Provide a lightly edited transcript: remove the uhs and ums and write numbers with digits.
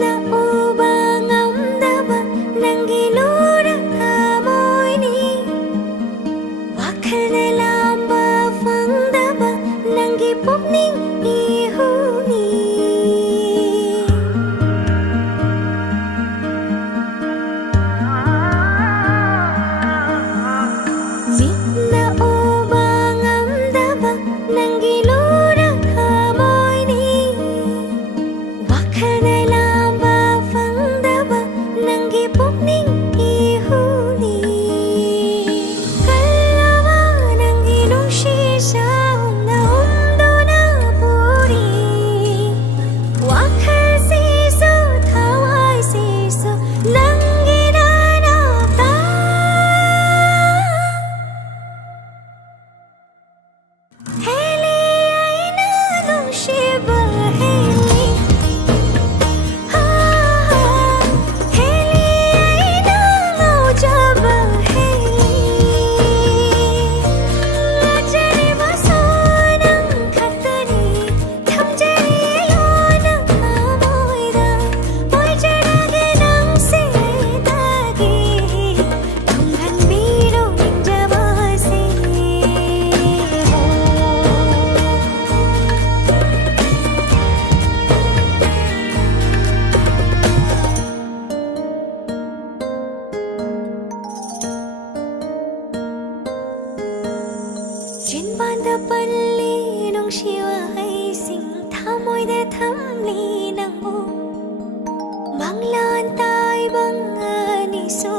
na uba ngamdaba nangilura amoy ni wakal na lamba fangdaba nangipupning ihuni mit na uba ngamdaba nangilura amoy ni wakal na lamba fangdaba nangipupning ihuni kalama nanginungshi sa humna humdo na puri wakal siso thawai siso nanginanapta heli aina nungshi heli ha heli aina ngaujaba heli ajari basanang khatani thamjari lonang amoida boy jarage nang se dagi thunghan biro ninjabase Chinbanda palli nung shiwa hay sing thamoy de thamli nang mo manglan tay bang ani so